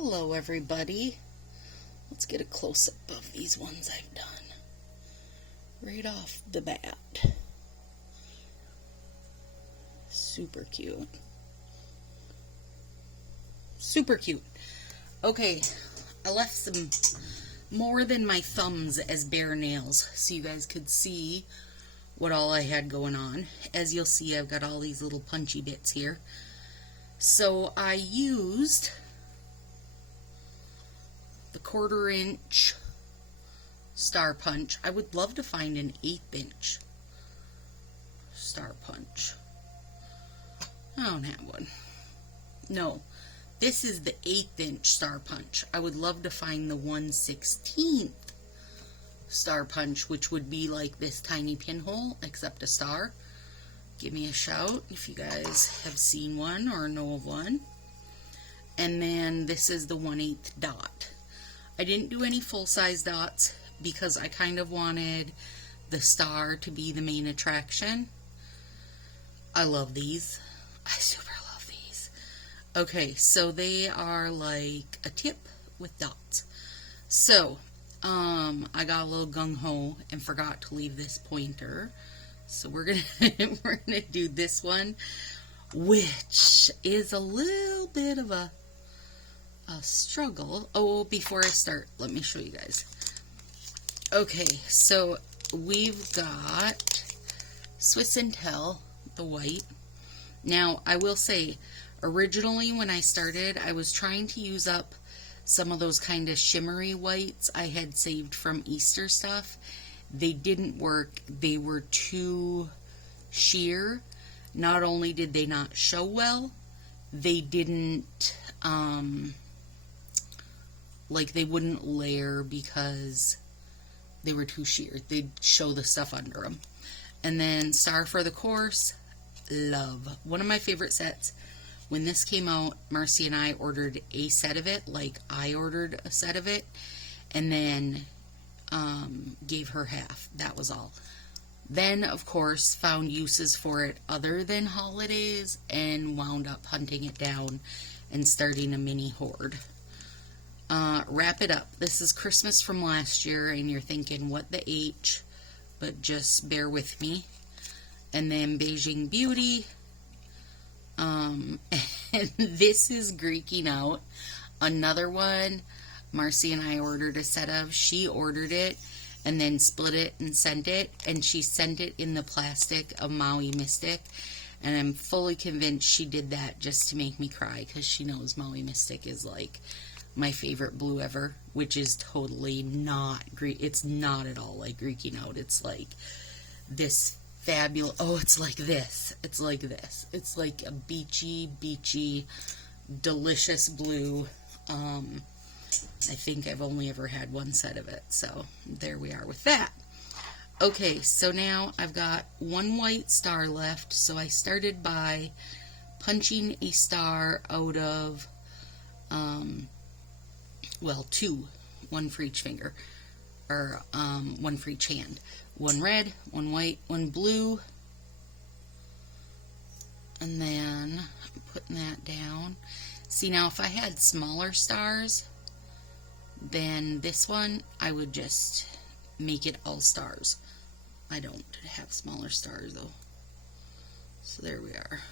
Hello everybody. Let's get a close-up of these ones I've done. Right off the bat. Super cute. Super cute. Okay, I left some more than my thumbs as bare nails so you guys could see what all I had going on. As you'll see, I've got all these little punchy bits here. So I used the 1/4 inch star punch. I would love to find an 1/8 inch star punch. I don't have one. No, this is the 1/8 inch star punch. I would love to find the 1/16 star punch, which would be like this tiny pinhole except a star. Give me a shout if you guys have seen one or know of one. And then this is the 1/8 dot. I didn't do any full-size dots because I kind of wanted the star to be the main attraction. I love these. I super love these. Okay, so they are like a tip with dots. So, I got a little gung-ho and forgot to leave this pointer. So we're gonna do this one, which is a little bit of a struggle. Oh, before I start, let me show you guys. Okay, so we've got Swiss and Tell, the white. Now, I will say, originally when I started, I was trying to use up some of those kind of shimmery whites I had saved from Easter stuff. They didn't work. They were too sheer. Not only did they not show well, they didn't, like they wouldn't layer because they were too sheer. They'd show the stuff under them. And then Star for the Course, love. One of my favorite sets. When this came out, Marcy and I ordered a set of it, like I ordered a set of it, and then gave her half. That was all. Then, of course, found uses for it other than holidays and wound up hunting it down and starting a mini hoard. Wrap it up. This is Christmas from last year, and you're thinking, what the H? But just bear with me. And then Beijing Beauty. And this is Greeking Out. Another one Marcy and I ordered a set of. She ordered it and then split it and sent it. And she sent it in the plastic of Maui Mystic. And I'm fully convinced she did that just to make me cry, because she knows Maui Mystic is like my favorite blue ever, which is totally not Greek. It's not at all like Greeking Out. It's like this fabulous. Oh, it's like this. It's like this. It's like a beachy, delicious blue. I think I've only ever had one set of it, so there we are with that. Okay, so now I've got one white star left, so I started by punching a star out of, well, two, one for each finger, or one for each hand. One red, one white, one blue, and then I'm putting that down. See, now if I had smaller stars than this one, I would just make it all stars. I don't have smaller stars though. So there we are.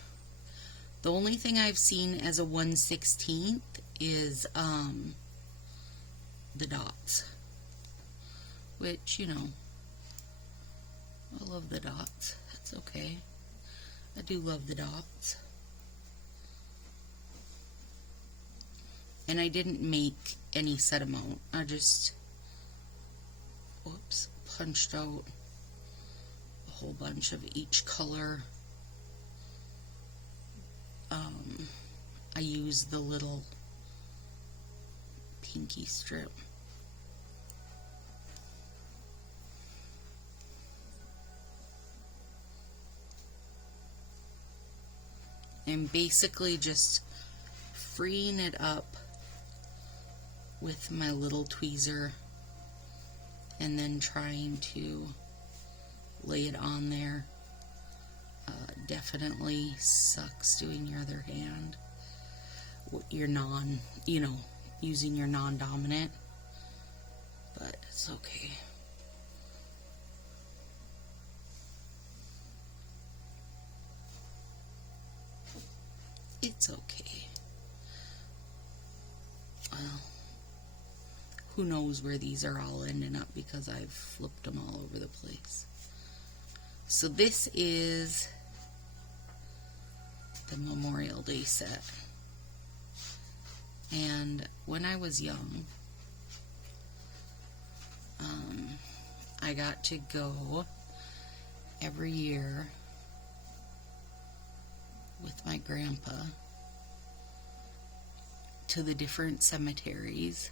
The only thing I've seen as a 1/16 is the dots. Which, you know, I love the dots. That's okay. I do love the dots. And I didn't make any set amount. I just, whoops, punched out a whole bunch of each color. I used the little pinky strip. And basically just freeing it up with my little tweezer and then trying to lay it on there. Definitely sucks doing your other hand. Your using your non-dominant, but it's okay. It's okay. Well, who knows where these are all ending up because I've flipped them all over the place. So this is the Memorial Day set. And when I was young, I got to go every year with my grandpa to the different cemeteries,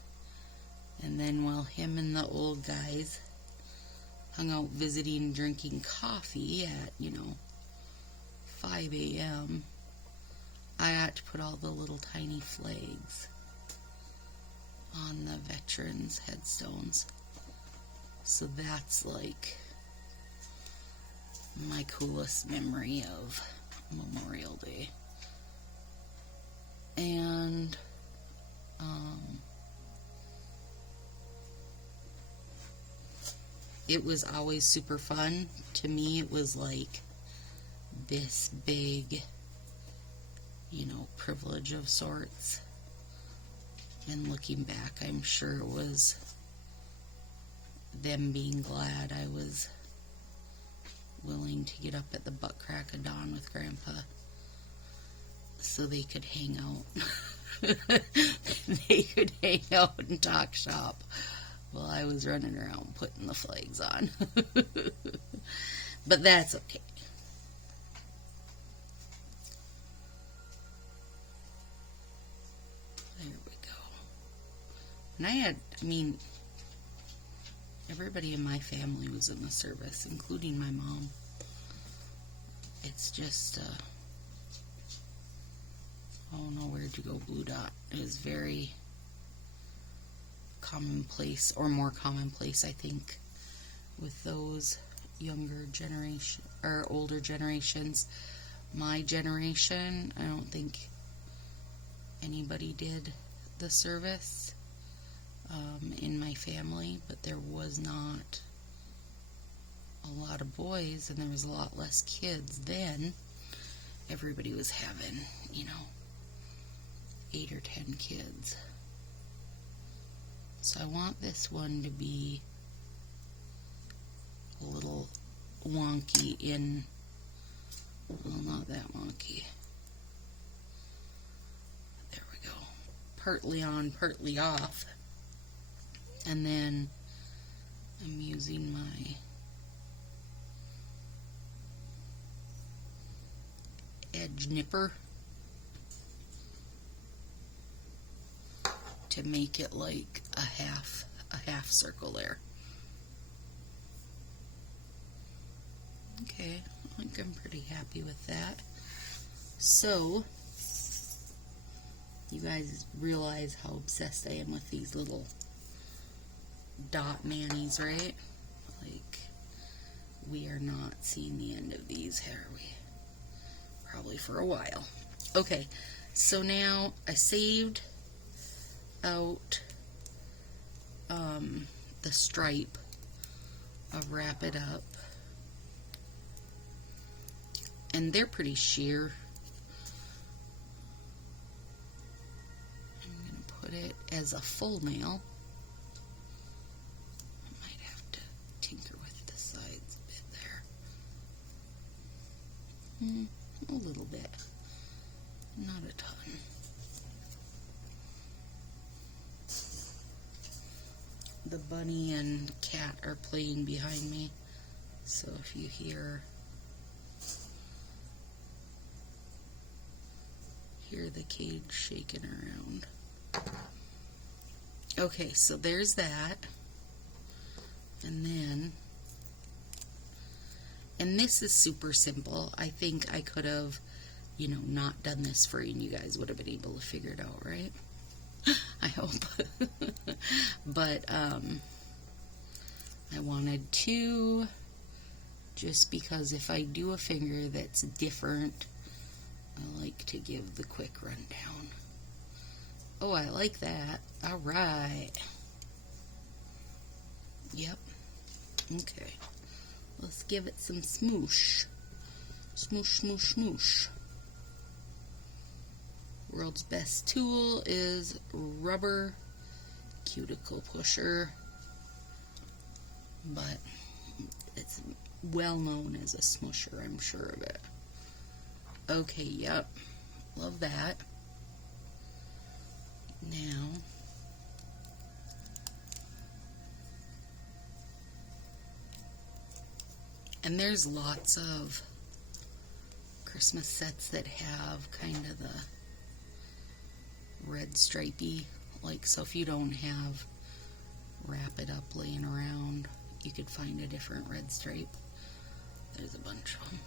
and then while him and the old guys hung out visiting, drinking coffee at 5 a.m., I had to put all the little tiny flags on the veterans' headstones. So that's like my coolest memory of Memorial Day. And it was always super fun. To me, it was like this big, privilege of sorts. And looking back, I'm sure it was them being glad I was willing to get up at the butt crack of dawn with Grandpa so they could hang out. They could hang out and talk shop while I was running around putting the flags on. But that's okay. There we go. And everybody in my family was in the service, including my mom. It's just, oh no, where'd you go, Blue Dot? It was very commonplace, or more commonplace, I think, with those younger generation, or older generations. My generation, I don't think anybody did the service in my family, but there was not a lot of boys, and there was a lot less kids then. Everybody was having, 8 or 10 kids. So I want this one to be a little wonky in, well, not that wonky. There we go. Partly on, partly off. And then I'm using my edge nipper to make it like a half circle there. Okay, I think I'm pretty happy with that. So, you guys realize how obsessed I am with these little dot manis, right? Like, we are not seeing the end of these, are we? Probably for a while. Okay, so now I saved out the stripe of Wrap It Up, and they're pretty sheer. I'm going to put it as a full nail. I might have to tinker with the sides a bit there. A little bit, not a ton. The bunny and cat are playing behind me, so if you hear the cage shaking around. Okay, so there's that. And this is super simple. I think I could have, not done this for you, and you guys would have been able to figure it out, right? I hope. But I wanted to, just because if I do a finger that's different, I like to give the quick rundown. Oh, I like that. All right. Yep. Okay. Let's give it some smoosh. Smoosh, smoosh, smoosh. World's best tool is rubber cuticle pusher, but it's well known as a smoosher, I'm sure of it. Okay, yep. Love that. Now, and there's lots of Christmas sets that have kind of the red stripey, like, so if you don't have Wrap It Up laying around, you could find a different red stripe. There's a bunch of them.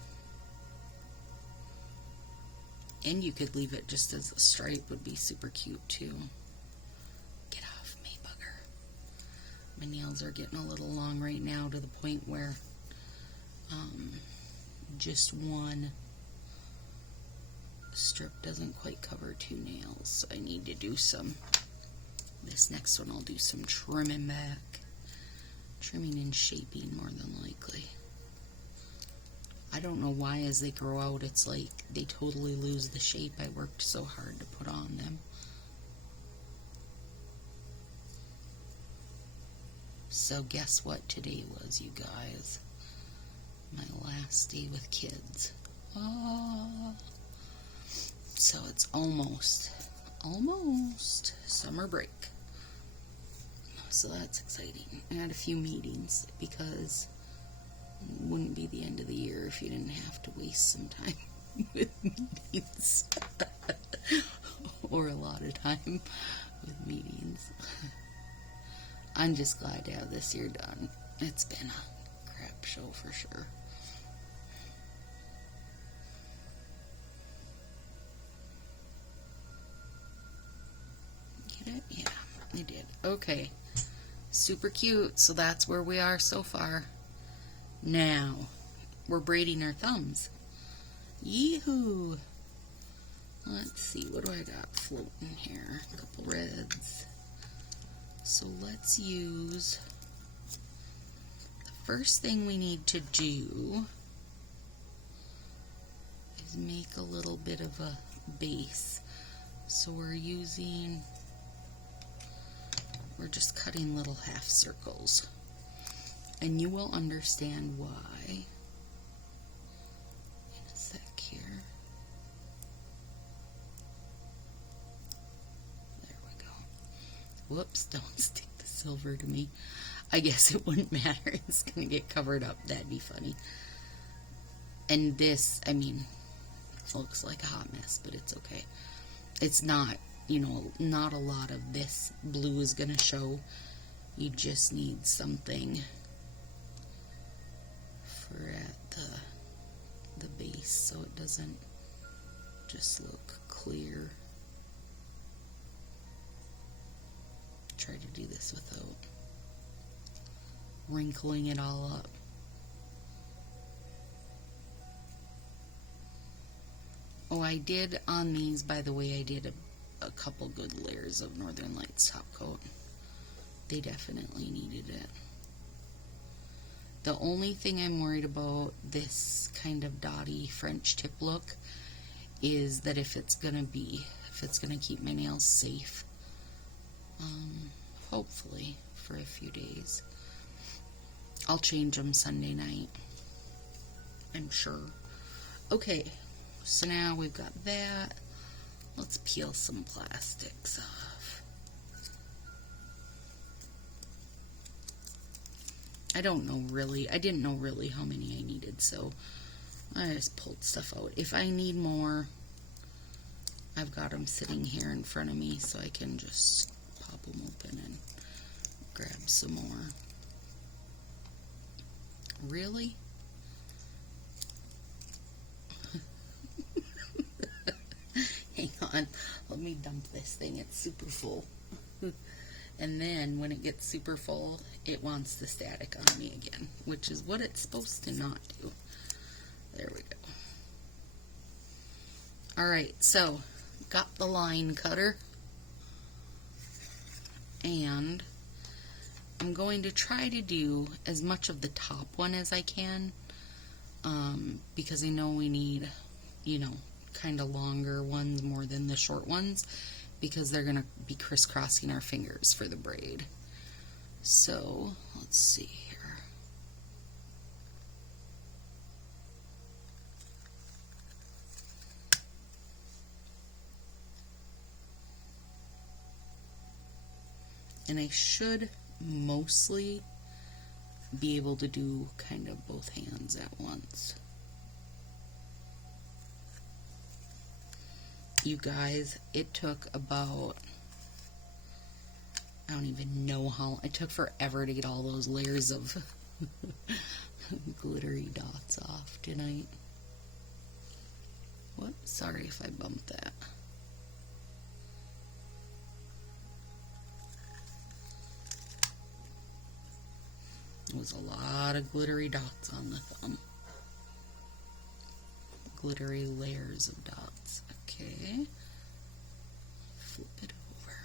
And you could leave it just as a stripe, would be super cute too. Get off me, bugger. My nails are getting a little long right now, to the point where just one strip doesn't quite cover 2 nails, so I need to do some, this next one I'll do some trimming back, trimming and shaping more than likely. I don't know why as they grow out it's like they totally lose the shape I worked so hard to put on them. So guess what today was, you guys? My last day with kids. Oh. So it's almost summer break. So that's exciting. I had a few meetings because it wouldn't be the end of the year if you didn't have to waste some time with meetings. Or a lot of time with meetings. I'm just glad to have this year done. It's been a crap show for sure. Get it? Yeah, I did. Okay. Super cute. So that's where we are so far. Now, we're braiding our thumbs. Yee-hoo! Let's see, what do I got floating here? A couple reds. So let's use, the first thing we need to do is make a little bit of a base. So we're just cutting little half circles. And you will understand why in a sec here. There we go. Whoops, don't stick the silver to me. I guess it wouldn't matter. It's going to get covered up. That'd be funny. And this, I mean, looks like a hot mess, but it's okay. It's not, you know, not a lot of this blue is going to show. You just need something for at the base so it doesn't just look clear. Try to do this without wrinkling it all up. Oh, I did on these, by the way, I did a couple good layers of Northern Lights top coat. They definitely needed it. The only thing I'm worried about this kind of dotty French tip look is that if it's gonna keep my nails safe, hopefully for a few days. I'll change them Sunday night, I'm sure. Okay, so now we've got that. Let's peel some plastics off. I didn't know really how many I needed, so I just pulled stuff out. If I need more, I've got them sitting here in front of me, so I can just pop them open and grab some more. Really? Hang on, let me dump this thing. It's super full. And then when it gets super full, it wants the static on me again, which is what it's supposed to not do. There we go. Alright, so got the line cutter. and I'm going to try to do as much of the top one as I can, because I know we need, you know, kind of longer ones more than the short ones, because they're going to be crisscrossing our fingers for the braid. So let's see here. And I should mostly be able to do kind of both hands at once. You guys, it took about, I don't even know how, it took forever to get all those layers of glittery dots off tonight. Whoops, sorry if I bumped that. It was a lot of glittery dots on the thumb. Glittery layers of dots. Okay. Flip it over.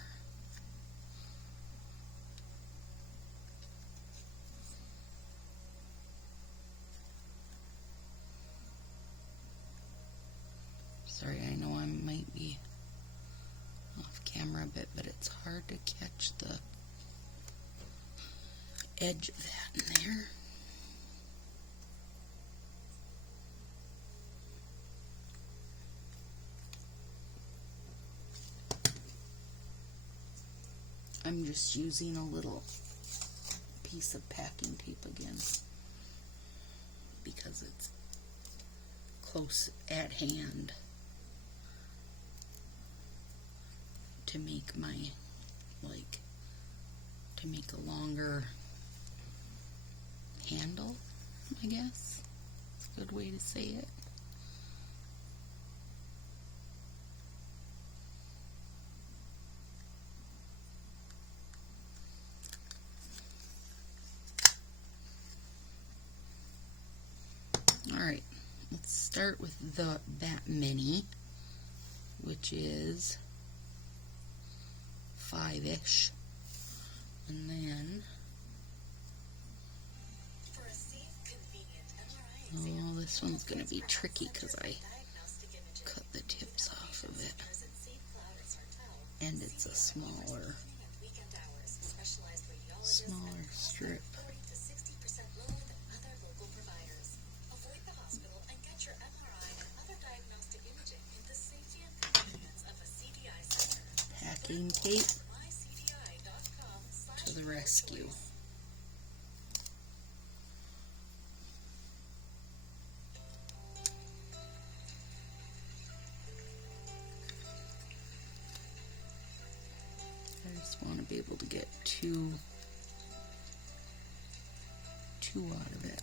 Sorry, I know I might be off camera a bit, but it's hard to catch the edge of that in there. I'm just using a little piece of packing tape again because it's close at hand to make my, like, to make a longer handle, I guess. It's a good way to say it. Alright, let's start with that mini, which is 5-ish, and then oh, this one's going to be tricky because I cut the tips off of it, and it's a smaller strip. Packing tape to the rescue. I just want to be able to get two out of it.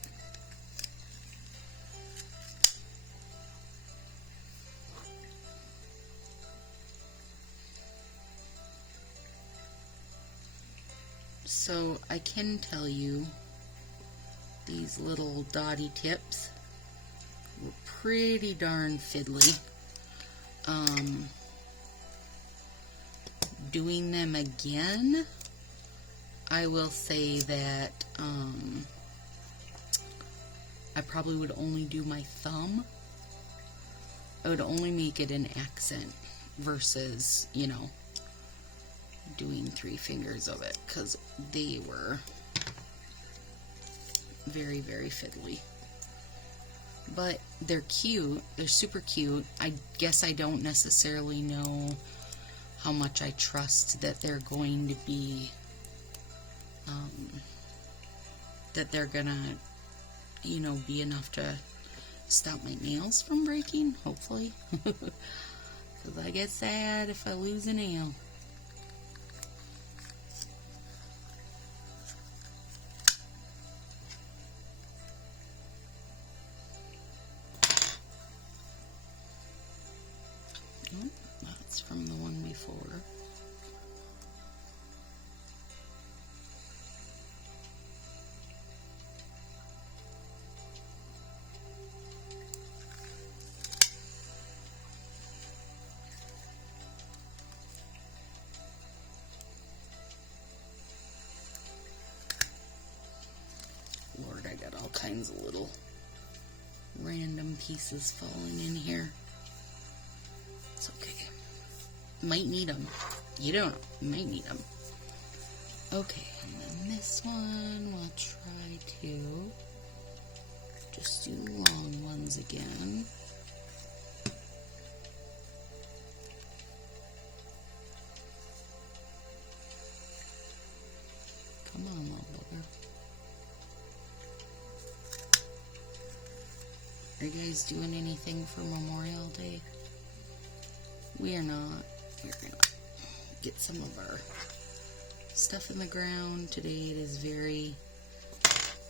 So I can tell you these little dotty tips were pretty darn fiddly. Doing them again, I will say that I probably would only do my thumb. I would only make it an accent versus, you know, doing 3 fingers of it, because they were very, very fiddly. But they're cute. They're super cute. I guess I don't necessarily know how much I trust that they're going to be, that they're gonna, you know, be enough to stop my nails from breaking, hopefully. Because I get sad if I lose a nail. That's from the one before. kinds of little random pieces falling in here. It's okay. Might need them. You don't know. You might need them. Okay, and then this one we'll try to just do long ones again. Come on, little bugger. Are you guys doing anything for Memorial Day? We are not. We're gonna get some of our stuff in the ground. Today it is very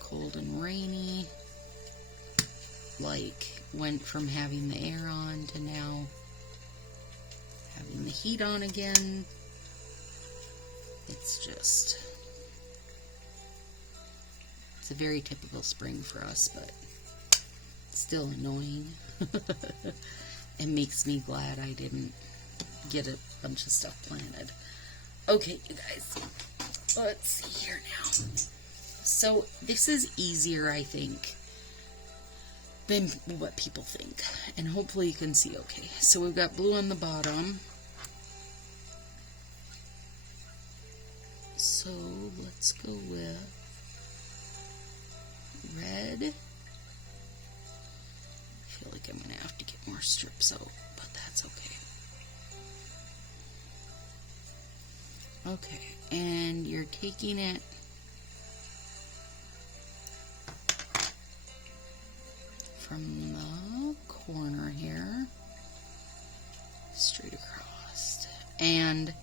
cold and rainy. Like, went from having the air on to now having the heat on again. It's just, it's a very typical spring for us, but still annoying. It makes me glad I didn't get a bunch of stuff planted. Okay, you guys, let's see here now. So this is easier, I think, than what people think, and hopefully you can see okay. So we've got blue on the bottom. So let's go with red. I feel like I'm going to have to get more strips out, but that's okay. Okay, and you're taking it from the corner here straight across, and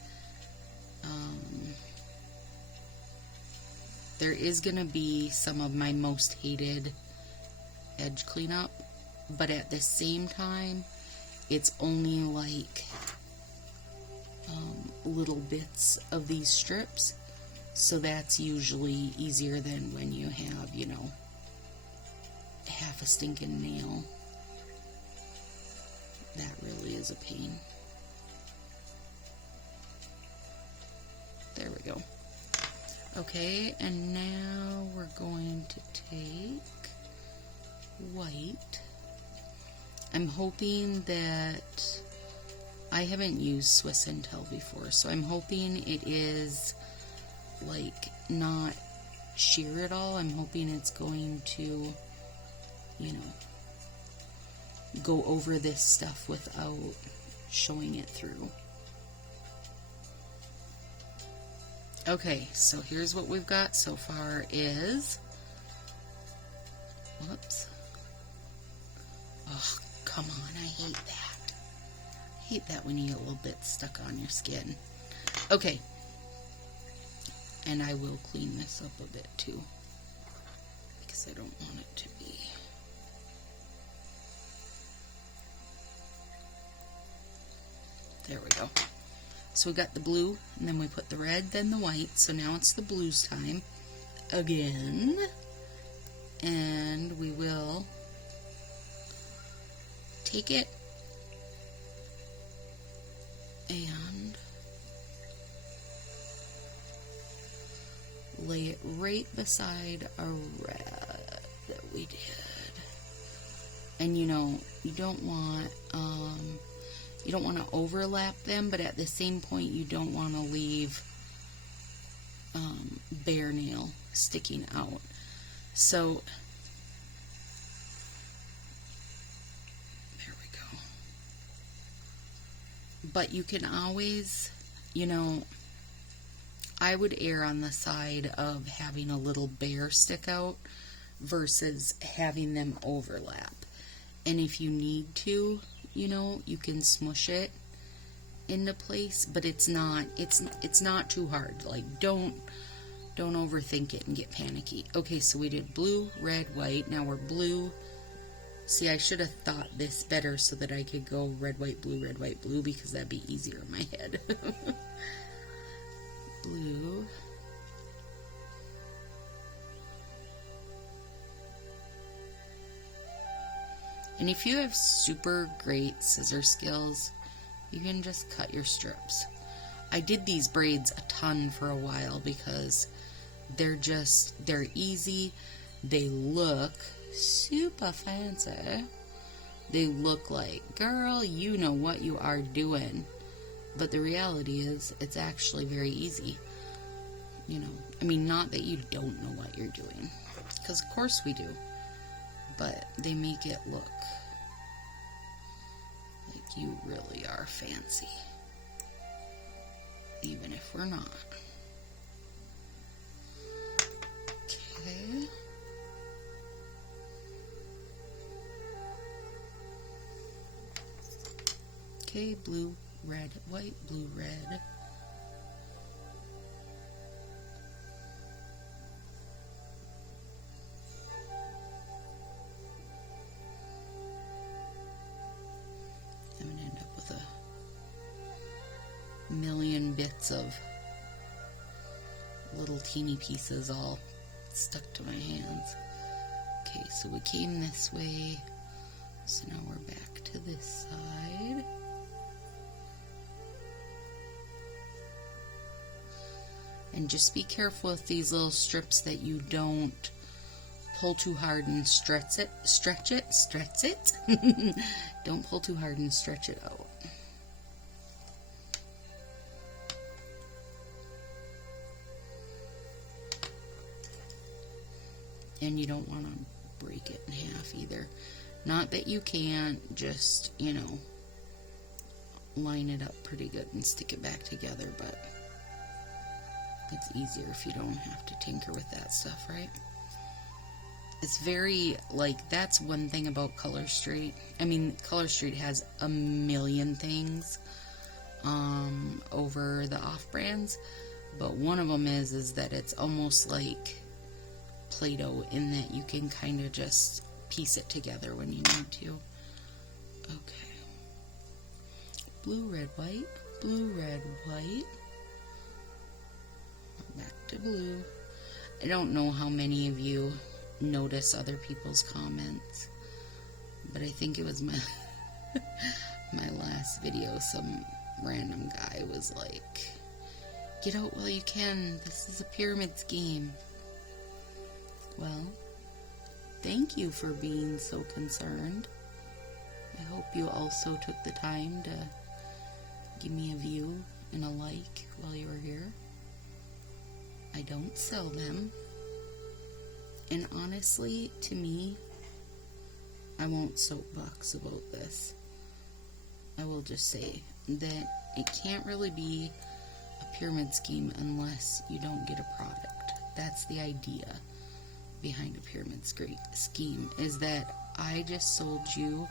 there is going to be some of my most hated edge cleanup, but at the same time it's only like little bits of these strips, so that's usually easier than when you have, you know, half a stinking nail. That really is a pain. There we go. Okay, and now we're going to take white. I'm hoping that I haven't used Swiss Intel before, so I'm hoping it is like not sheer at all. I'm hoping it's going to, you know, go over this stuff without showing it through. Okay, so here's what we've got so far is, whoops, oh, come on, I hate that. I hate that when you get little bits stuck on your skin. Okay, and I will clean this up a bit too, because I don't want it to be. There we go. So we got the blue, and then we put the red, then the white. So now it's the blues time again. And we will take it and lay it right beside a red that we did. And you know, you don't want to overlap them, but at the same point you don't want to leave bare nail sticking out. So there we go. But you can always, you know, I would err on the side of having a little bare stick out versus having them overlap. And if you need to, you know, you can smush it into place, but it's not too hard. Like, don't overthink it and get panicky. Okay, so we did blue, red, white. Now we're blue. See, I should have thought this better so that I could go red, white, blue, because that'd be easier in my head. Blue. And if you have super great scissor skills, you can just cut your strips. I did these braids a ton for a while because they're easy. They look super fancy. They look like, girl, you know what you are doing. But the reality is, it's actually very easy. You know, I mean, not that you don't know what you're doing, because of course we do. But they make it look like you really are fancy, even if we're not. Okay. Okay, blue, red, white, blue, red. I'm going to end up with a million bits of little teeny pieces all stuck to my hands. Okay, so we came this way, so now we're back to this side. And just be careful with these little strips that you don't pull too hard and stretch it. Don't pull too hard and stretch it out. And you don't want to break it in half either. Not that you can't, just, you know, line it up pretty good and stick it back together, but it's easier if you don't have to tinker with that stuff, right? It's very, like, that's one thing about Color Street. I mean, Color Street has a million things over the off-brands, but one of them is that it's almost like Play-Doh in that you can kind of just piece it together when you need to. Okay. Blue, red, white. Blue, red, white. Back to blue. I don't know how many of you notice other people's comments, but I think it was my my last video. Some random guy was like, "Get out while you can. This is a pyramid scheme." Well, thank you for being so concerned. I hope you also took the time to give me a view and a like while you were here. I don't sell them. And honestly, to me, I won't soapbox about this. I will just say that it can't really be a pyramid scheme unless you don't get a product. That's the idea behind a pyramid scheme, is that I just sold you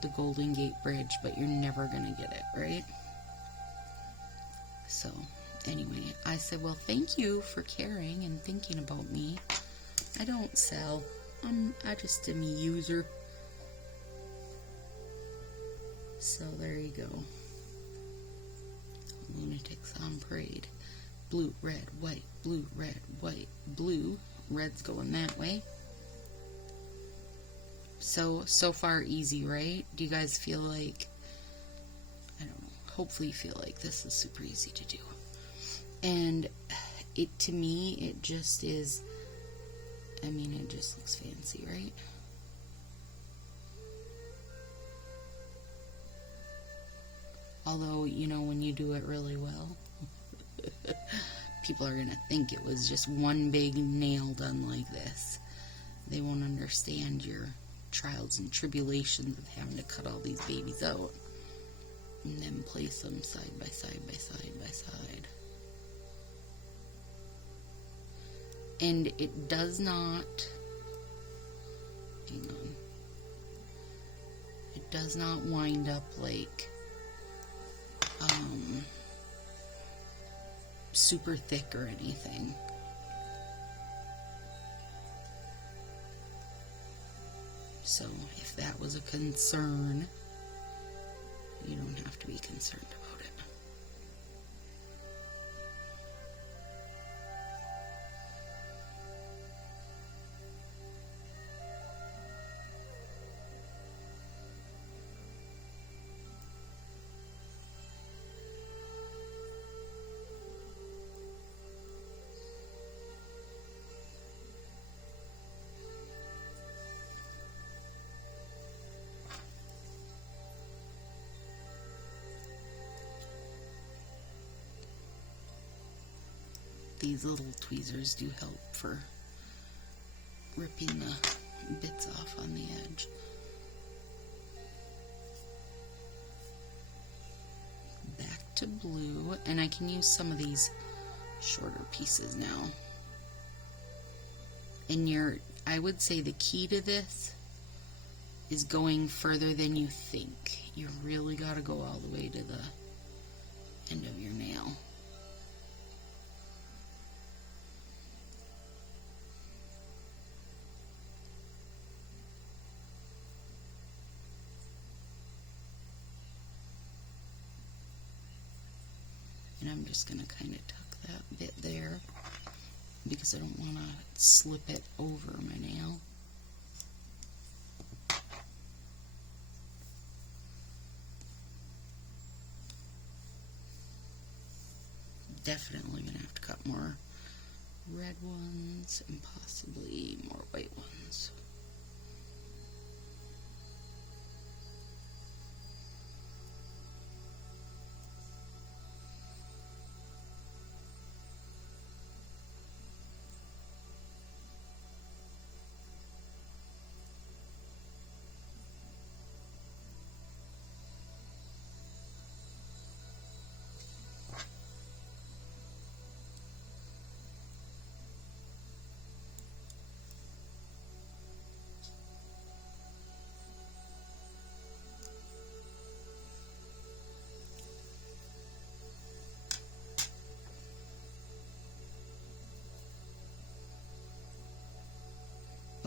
the Golden Gate Bridge, but you're never gonna get it, right? So anyway, I said, well, thank you for caring and thinking about me. I don't sell. I just am a user. So there you go. Lunatics on Parade. Blue, red, white, blue, red, white, blue. Red's going that way. So far easy, right? Do you guys feel like, I don't know, hopefully you feel like this is super easy to do. And it, to me, it just is, I mean, it just looks fancy, right? Although, you know, when you do it really well, people are going to think it was just one big nail done like this. They won't understand your trials and tribulations of having to cut all these babies out and then place them side by side by side by side. And it does not, hang on, it does not wind up like super thick or anything. So if that was a concern, you don't have to be concerned about it. These little tweezers do help for ripping the bits off on the edge. Back to blue, and I can use some of these shorter pieces now. And I would say the key to this is going further than you think. You really got to go all the way to the end of your nail. And I'm just going to kind of tuck that bit there because I don't want to slip it over my nail. Definitely going to have to cut more red ones and possibly more white ones.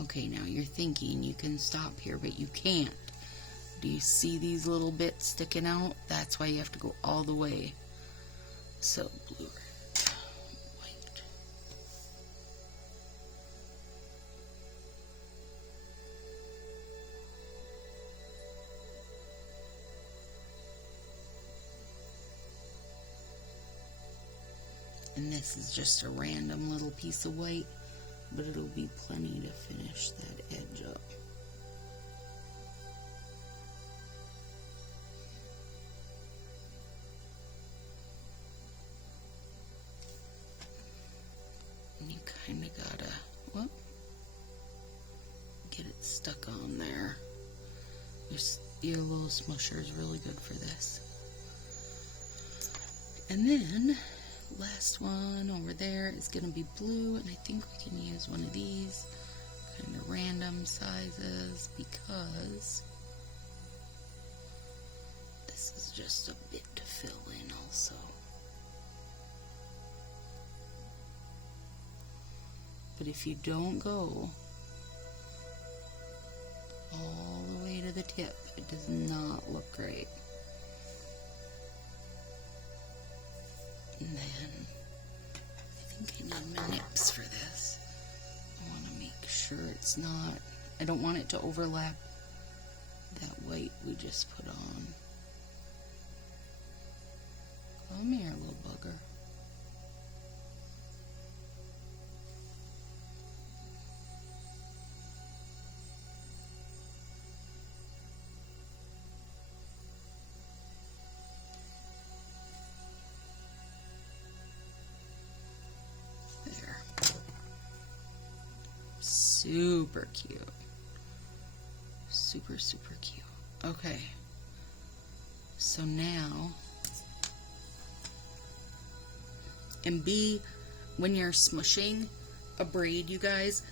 Okay, now you're thinking you can stop here, but you can't. Do you see these little bits sticking out? That's why you have to go all the way. So, blue, red, white. And this is just a random little piece of white, but it'll be plenty to finish that edge up. And you kind of gotta, get it stuck on there. Your little smusher is really good for this. And then last one over there is going to be blue, and I think we can use one of these kind of random sizes because this is just a bit to fill in also. But if you don't go all the way to the tip, it does not look great. And then I think I need my nips for this. I want to make sure it's not, I don't want it to overlap that white we just put on. Come here, little bugger. Super cute. Super, super cute. Okay. So now, and when you're smushing a braid, you guys,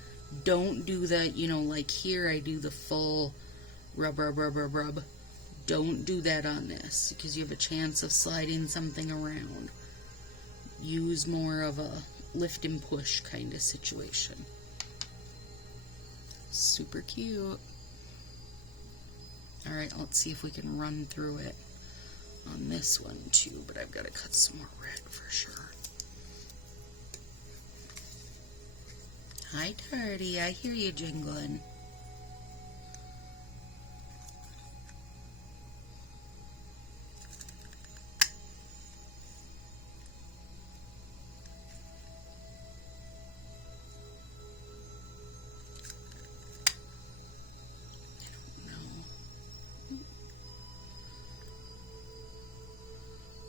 don't do the, like here I do the full rub, rub, rub, rub, rub. Don't do that on this because you have a chance of sliding something around. Use more of a lift and push kind of situation. Super cute. Alright, let's see if we can run through it on this one too, but I've got to cut some more red for sure. Hi, Tardy, I hear you jingling.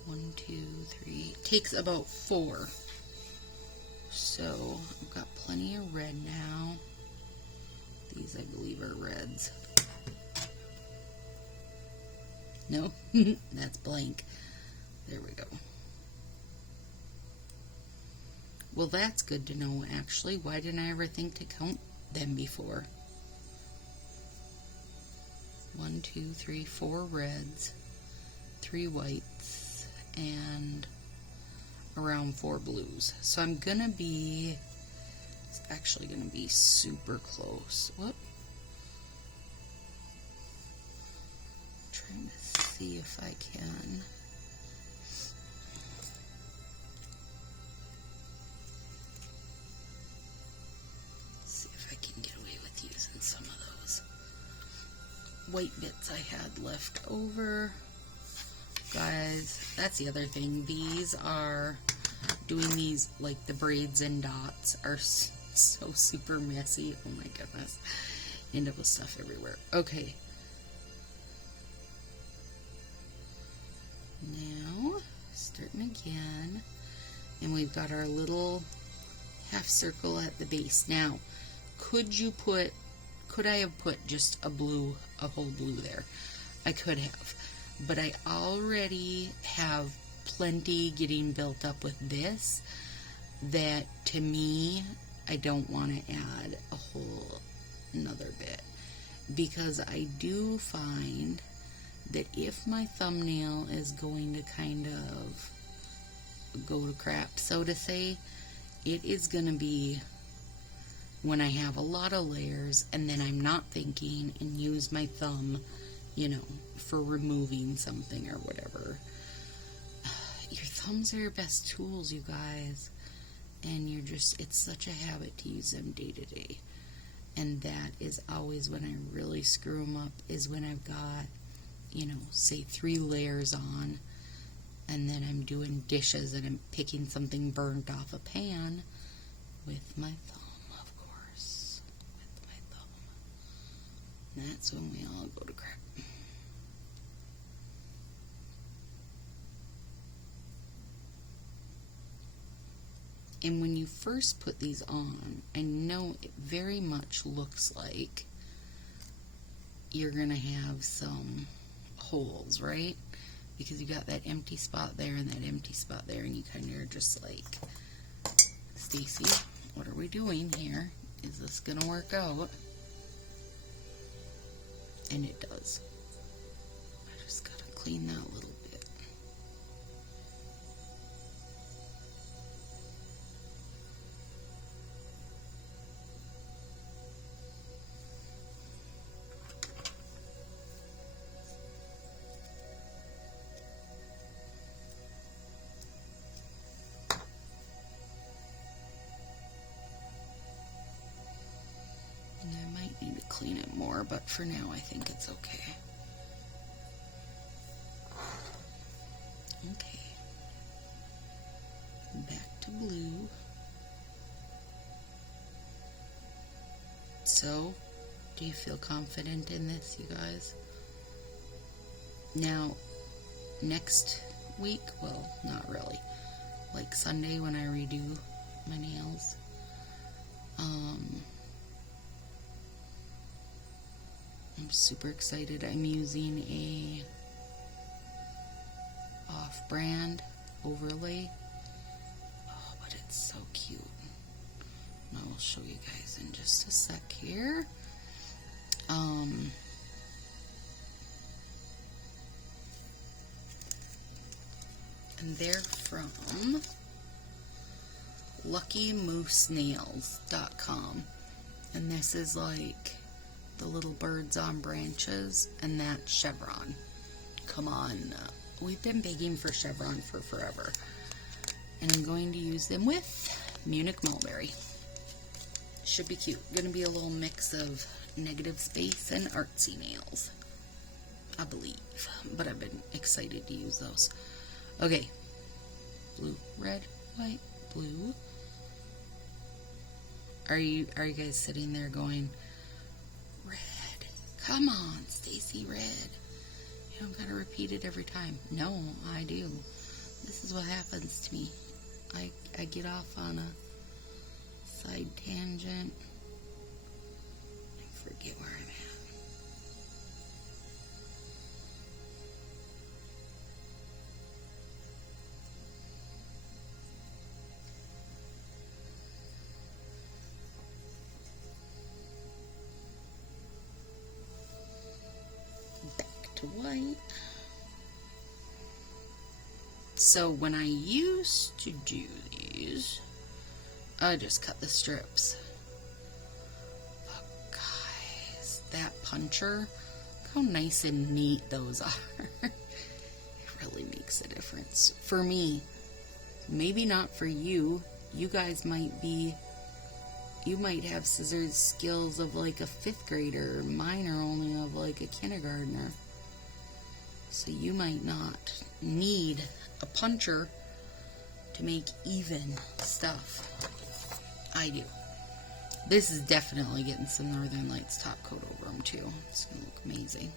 One, two, three. Takes about 4. So I've got plenty of red now. These, I believe, are reds. No, that's blank. There we go. Well, that's good to know, actually. Why didn't I ever think to count them before? 1, 2, 3, 4 reds, 3 whites, and around 4 blues. So I'm gonna be, it's actually gonna be super close. Whoop. Trying to see if I can. See if I can get away with using some of those white bits I had left over. Guys, that's the other thing. These are, doing these, like the braids and dots are so super messy. Oh my goodness. End up with stuff everywhere. Okay. Now, starting again. And we've got our little half circle at the base. Now, could I have put just a whole blue there? I could have. But I already have plenty getting built up with this that, to me, I don't want to add a whole another bit, because I do find that if my thumbnail is going to kind of go to crap, so to say, it is going to be when I have a lot of layers and then I'm not thinking and use my thumb, you know, for removing something or whatever. Your thumbs are your best tools, you guys. And it's such a habit to use them day to day. And that is always when I really screw them up, is when I've got, you know, say 3 layers on, and then I'm doing dishes and I'm picking something burnt off a pan with my thumb, of course. With my thumb. And that's when we all go to crap. And when you first put these on, I know it very much looks like you're going to have some holes, right? Because you got that empty spot there and that empty spot there, and you kind of are just like, Stacy, what are we doing here? Is this going to work out? And it does. I just got to clean that a little bit. Clean it more, but for now I think it's okay. Okay. Back to blue. So, do you feel confident in this, you guys? Now, next week, well, not really. Like Sunday when I redo my nails, I'm super excited. I'm using a off-brand overlay. Oh, but it's so cute. And I will show you guys in just a sec here. And they're from LuckyMooseNails.com. And this is like the little birds on branches, and that chevron. Come on, we've been begging for chevron for forever. And I'm going to use them with Munich Mulberry. Should be cute. Gonna be a little mix of negative space and artsy nails, I believe. But I've been excited to use those. Okay, blue, red, white, blue. Are you guys sitting there going, red? Come on, Stacy, red. You don't gotta repeat it every time. No, I do. This is what happens to me. I get off on side tangent. I forget where I'm at. Back to white. So when I used to do these, I just cut the strips. But guys, that puncher, look how nice and neat those are. It really makes a difference. For me, maybe not for you. You guys might have scissors skills of like a 5th grader. Mine are only of like a kindergartner. So you might not need a puncher to make even stuff. I do. This is definitely getting some Northern Lights top coat over them too. It's going to look amazing.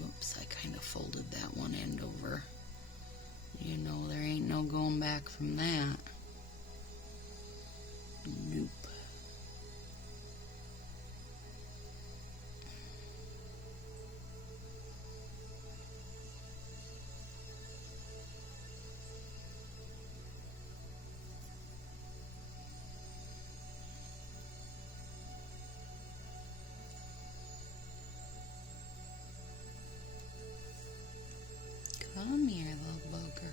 Whoops, I kind of folded that one end over. You know, there ain't no going back from that. Nope. Come here, little bugger.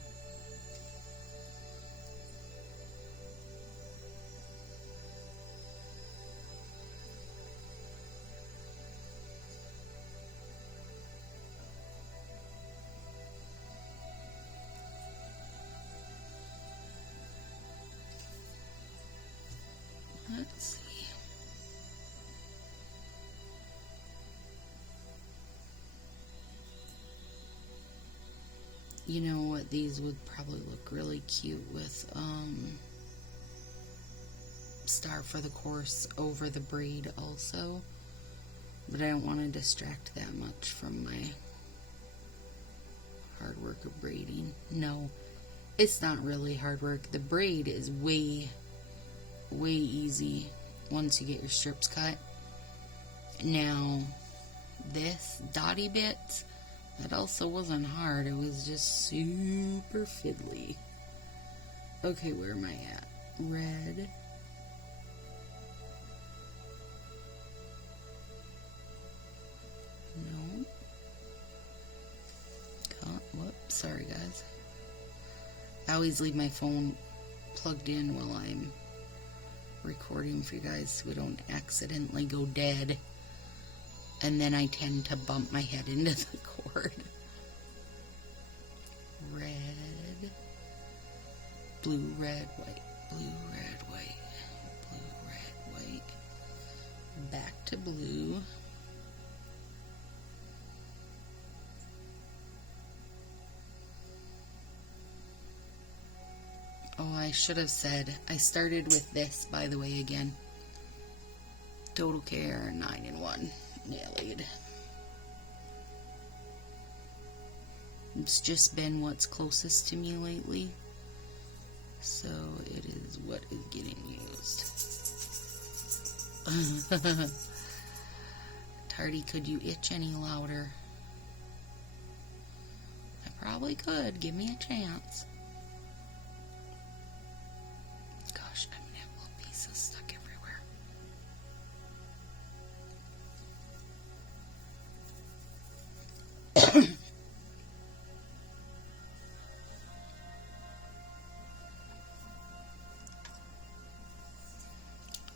Let's see. You know what? These would probably look really cute with Star for the Course over the braid also. But I don't want to distract that much from my hard work of braiding. No, it's not really hard work. The braid is way easy once you get your strips cut. Now, this dotty bit, that also wasn't hard. It was just super fiddly. Okay, where am I at? Red. No. Whoops, sorry guys. I always leave my phone plugged in while I'm recording for you guys so we don't accidentally go dead. And then I tend to bump my head into the cord. Red, blue, red, white, blue, red, white, blue, red, white. Back to blue. Oh, I should have said, I started with this, by the way, again. Total Care 9-in-1 nail aid. It's just been what's closest to me lately, so it is what is getting used. Tardy, could you itch any louder? I probably could. Give me a chance. Gosh, I'm gonna have little pieces stuck everywhere.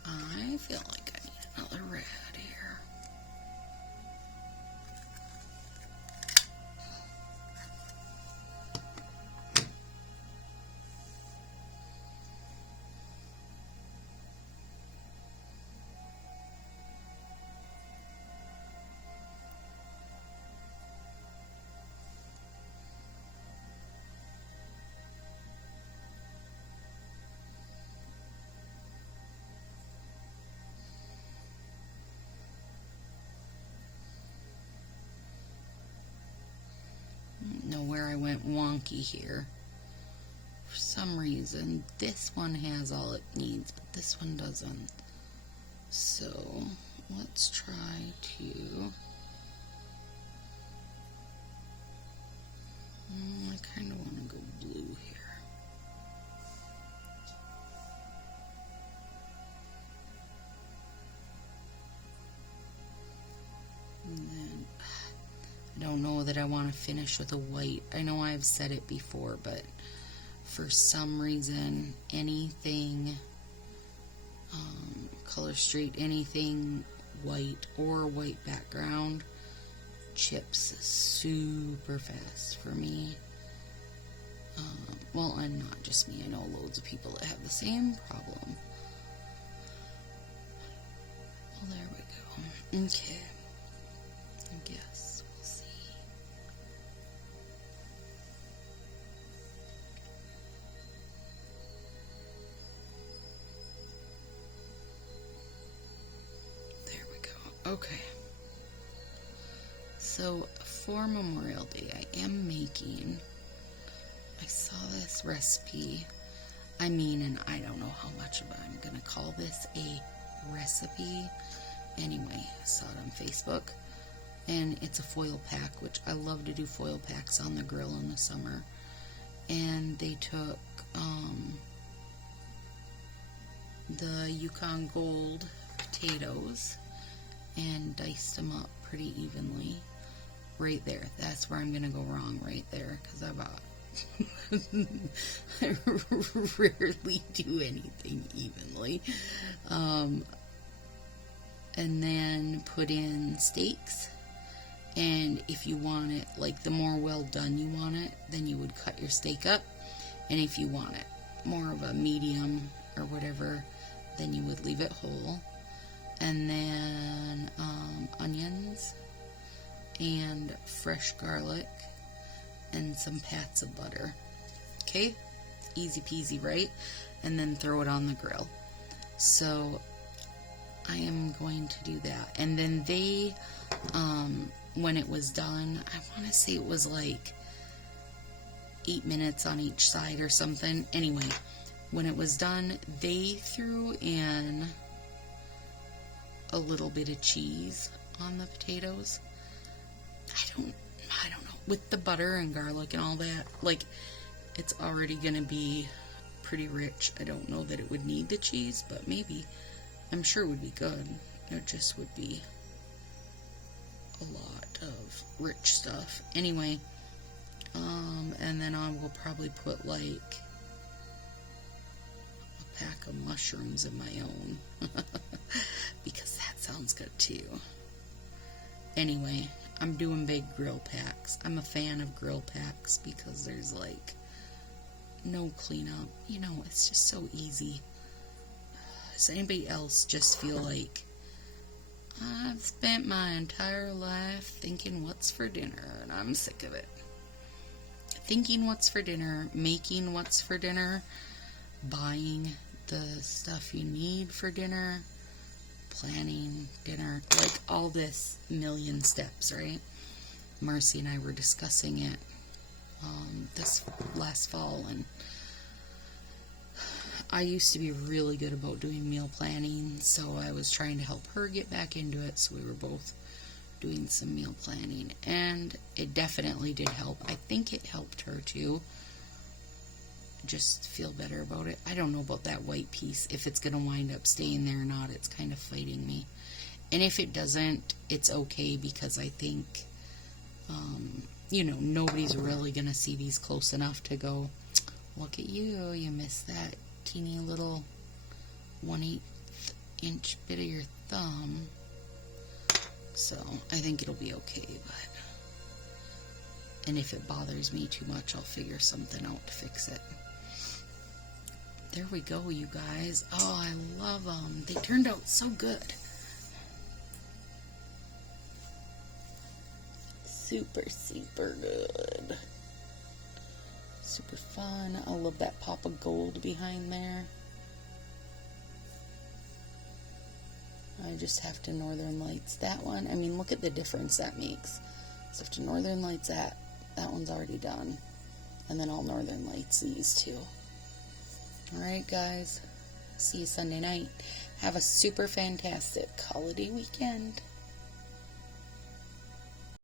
I feel like I need another red here. where I went wonky here. For some reason, this one has all it needs, but this one doesn't. So, let's try to... I kind of want to go blue here. And then, I don't know that I want to finish with a white. I know I've said it before, but for some reason, anything, color straight, anything white or white background chips super fast for me. Well, and not just me. I know loads of people that have the same problem. Well, there we go. Okay. I guess we'll see. There we go. Okay. So, for Memorial Day, I am making... I saw this recipe. I mean, and I don't know how much of it I'm going to call this a recipe. Anyway, I saw it on Facebook. And it's a foil pack, which I love to do foil packs on the grill in the summer. And they took the Yukon Gold potatoes and diced them up pretty evenly. Right there. That's where I'm going to go wrong, right there. Because I rarely do anything evenly. And then put in steaks. And if you want it, like the more well done you want it, then you would cut your steak up. And if you want it more of a medium or whatever, then you would leave it whole. And then onions and fresh garlic and some pats of butter. Okay? Easy peasy, right? And then throw it on the grill. So I am going to do that. And then they, when it was done, I want to say it was like 8 minutes on each side or something. Anyway, when it was done, they threw in a little bit of cheese on the potatoes. I don't know. With the butter and garlic and all that, like, it's already going to be pretty rich. I don't know that it would need the cheese, but maybe. I'm sure it would be good. It just would be a lot of rich stuff. Anyway, and then I will probably put, like, a pack of mushrooms of my own. Because that sounds good, too. Anyway, I'm doing big grill packs. I'm a fan of grill packs because there's, like, no cleanup. You know, it's just so easy. Does anybody else just feel like, I've spent my entire life thinking what's for dinner, and I'm sick of it. Thinking what's for dinner, making what's for dinner, buying the stuff you need for dinner, planning dinner, like all this million steps, right? Marcy and I were discussing it this last fall, and I used to be really good about doing meal planning, so I was trying to help her get back into it, so we were both doing some meal planning, and it definitely did help. I think it helped her too, just feel better about it. I don't know about that white piece, if it's going to wind up staying there or not. It's kind of fighting me. And if it doesn't, it's okay, because I think, you know, nobody's really going to see these close enough to go, look at you, you missed that teeny little 1/8 inch bit of your thumb. So, I think it'll be okay, but... And if it bothers me too much, I'll figure something out to fix it. There we go, you guys. Oh, I love them. They turned out so good. Super, super good. Super fun. I love that pop of gold behind there. I just have to Northern Lights that one. I mean, look at the difference that makes. So I have to Northern Lights that. That one's already done. And then all Northern Lights, these two. Alright, guys. See you Sunday night. Have a super fantastic holiday weekend.